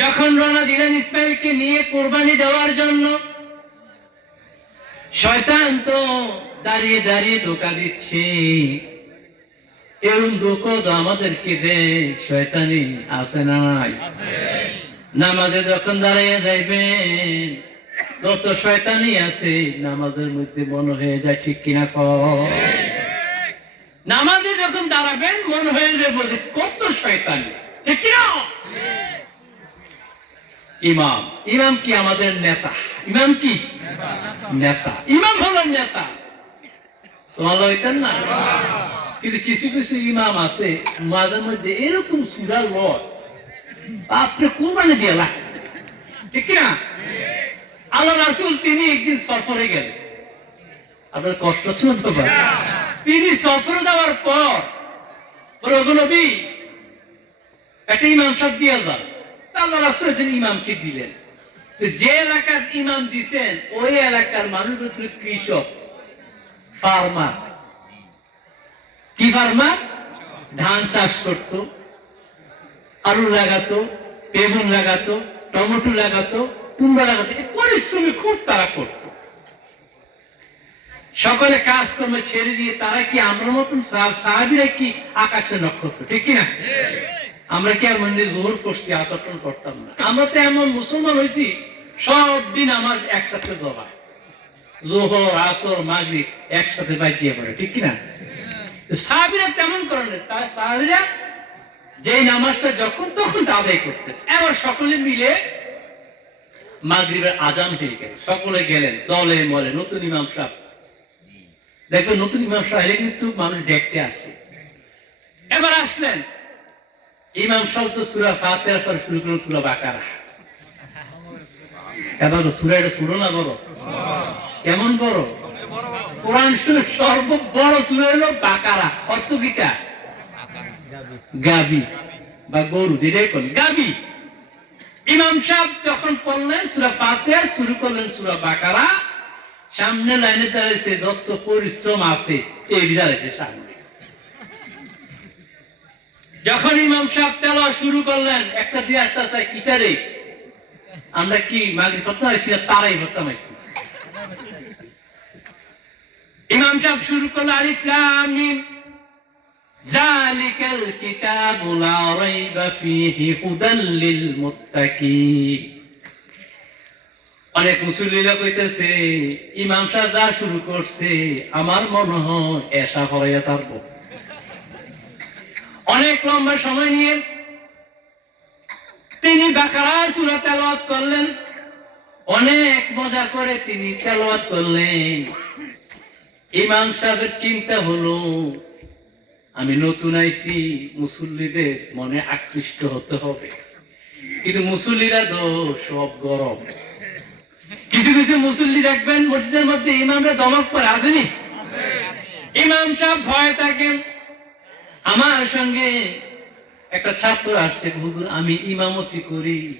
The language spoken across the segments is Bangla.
যখন রওনা দিলেন ইসমাইলকে নিয়ে কোরবানি দেওয়ার জন্য, শয়তান তো দাঁড়িয়ে দাঁড়িয়ে ধোকা দিচ্ছে। এরম ধোকা তো আমাদেরকে দে, শয়তানি আছে নাই। নামাজে যখন দাঁড়িয়ে যাইবেন, যত শয়তানি আছে, নামাজের মধ্যে মনে হয়ে যায়, ঠিক কিনা কর নামাজে যখন দাঁড়াবেন, মন হয়ে যাবে কত শয়তানি। ঠিক ইমাম। ইমাম কি আমাদের নেতা? ইমাম কি? নেতা। ইমাম হলো নেতা। সমাল হইতেন না? কিন্তু কিছু কিছু ইমাম আছে মাঝে মধ্যে এরকম আপনি কোরবানি দিয়ে ঠিক না আল্লাহ রাসুল তিনি একদিন সফরে গেলেন। আপনার কষ্ট হচ্ছে না। তো তিনি সফরে যাওয়ার পর রঘুনবী একটা ইমাম সাহেব দিয়ে যান আল্লাহ রাসুল একজন ইমামকে দিলেন? যে এলাকার ইমাম দিছেন, ওই এলাকার মানুষ হচ্ছে কৃষক ফার্মার কি ফার্মার ধান চাষ করত, আলু লাগাতো, বেগুন লাগাতো, টমেটো লাগাতো, কুমড়া লাগাতো পরিশ্রমী খুব তারা করত। সকলে কাজকর্ম ছেড়ে দিয়ে তারা কি আমরা মতন সাহাবীরা কি আকাশে নক্ষত্র, ঠিক কিনা? আমরা কি আর মন্দির জোর করছি, আচরণ করতাম না। আমরা তো এমন মুসলমান হয়েছি, সব দিন আমার একসাথে জবা জোহর, আসর, মাগরিব একসাথে বাজিয়ে পড়ে, ঠিক কিনা? সাহাবিরা তেমন করেন। সাহাবিরা যে নামাজটা যখন তখন আদায় করতেন। এবার সকলে মিলে মাগরিবের আজান হয়ে গেল। সকলে গেলেন, দলে মলে, নতুন ইমাম সাহেব। দেখবেন নতুন ইমাম সাহেব কিন্তু মানুষ দেখতে আসে। এবার আসলেন ইমাম তো সুরা পর শুরু করলেন সুরা বাকারা। এবার সুরা এটা না বড়। কেমন বড়? কোরআন শুনে সর্ব বড় সুরা হলো বাকারা। অর্থ কিটা গাবি। বা গরু দিলে কোন গাবি। ইমাম সাহেব যখন পড়লেন সুরা ফাতেহার শুরু করলেন সুরা বাকারা। সামনে লাইনে দাঁড়িয়েছে পরিশ্রম আছে। এই দাঁড়িয়েছে সামনে। যখন ইমাম সাহেব তেলা শুরু করলেন, একটা দিয়ে একটা চাই কিটারে আমরা কি, মাগরি করতে হয়েছি তারাই আইছি? ইমাম সাহেব শুরু করল আলিফ লাম মিম। জালিকাল কিতাবু লা রাইবা ফীহি হুদাল লিল মুত্তাকিন। অনেক কইতেছে, ইমাম সাহেব যা শুরু করছে, আমার মনে হয় এসা হয়ে থাকব অনেক লম্বা সময় নিয়ে তিনি বাকারায় সুরা তেলাওয়াত করলেন। অনেক মজা করে তিনি তেলাওয়াত করলেন। ইমাম সাহেবের চিন্তা হলো, আমি নতুন আইছি, মুসল্লিদের মনে আকৃষ্ট হতে হবে। কিন্তু মুসল্লিরা তো সব গরম। কিছু কিছু মুসল্লি দেখবেন মসজিদের মধ্যে ইমামরা দমক করে, আসেনি? ইমাম সাহেব ভয় থাকেন। আমার সঙ্গে একটা ছাত্র আসছে হুজুর আমি ইমামতি করি।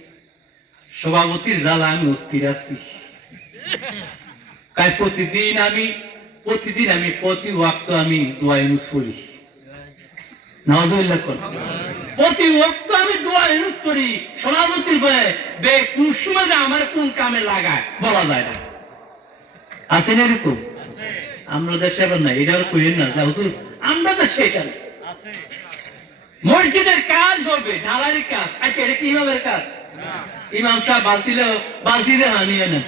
সভাপতির জ্বালা আমি অস্থির আছি। তাই প্রতিদিন আমি প্রতিদিন আমি প্রতি ওয়াক্ত আমি দোয়া ইউজ করি। প্রতি ওয়াক্ত আমি দোয়া ইউজ করি। সভাপতির ভয়ে বে কোন সময় আমার কোন কামে লাগায় বলা যায় না। আছে না এরকম? আমরা দেশে আবার না এটা আর কইেন না। যা হুজুর আমরা তো সেটা না। মসজিদের কাজ হবে ঢালাইয়ের কাজ। আচ্ছা এটা কি ইমামের কাজ? ইমাম সাহেব বালতিলে বালতিলে হানিয়ে নেন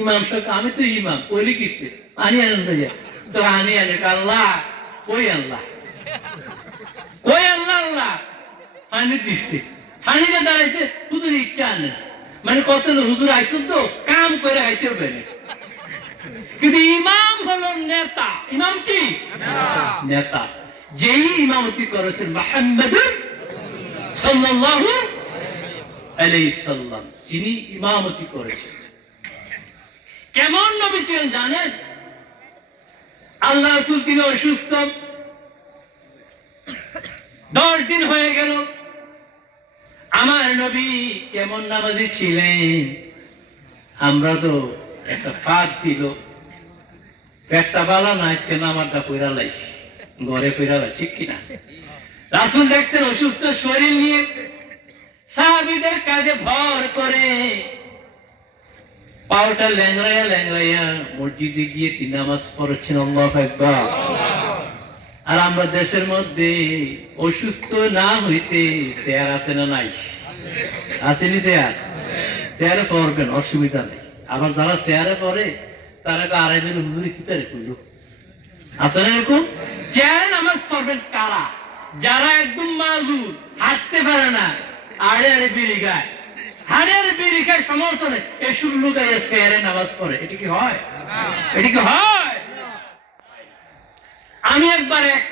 ইমাম সাহেব আমি তো ইমাম কইলে কিসছে আনি আনেন তো আনি আনে আল্লাহ কই আল্লাহ? কই আল্লাহ আল্লাহ? পানি দিচ্ছে পানিতে দাঁড়াইছে হুজুর ইচ্ছা আনে। মানে কত হুজুর আইতো তো কাম করে আইতে হবে কিন্তু ইমাম হলো নেতা। ইমাম কি? নেতা। যেই ইমামতি করেছেন মাহমুদুর সাল্লাল্লাহু আলাইহি সাল্লাম, যিনি ইমামতি করেছেন। কেমন নবী ছিলেন জানেন? আল্লাহ রাসূল তিনি অসুস্থ। দশ দিন হয়ে গেল। আমার নবী কেমন নামাজি ছিলেন? আমরা তো একটা ফাঁদ দিল। পেটটা ভালো না, আজকে নামারটা পইরা লাই ঘরে পইরা লাই ঠিক কিনা? রাসুল দেখতেন অসুস্থ শরীর নিয়ে সাহাবিদের কাজে ভর করে। পাওটা ল্যাংড়াইয়া ল্যাংড়াইয়া মসজিদে গিয়ে তিন নামাজ পড়েছেন একবার আর আমরা দেশের মধ্যে অসুস্থ না হইতে চেয়ার আছে না নাই? আসেনি চেয়ার? চেয়ারে পড়বেন, অসুবিধা নেই। আবার যারা চেয়ারে পড়ে, তারা তো আড়াইজন হুজুরি কিতারে কইল না এরকম চেয়ারে নামাজ পড়বেন কারা? যারা একদম মাজুর, হাঁটতে পারে না, আড়ে আড়ে বিড়ি গায় হাড়ে আড়ে বিড়ি খায়, সমর্থনে এসব লোক চেয়ারে নামাজ পড়ে। এটা কি হয়? এটা কি হয়? আমি একবার এক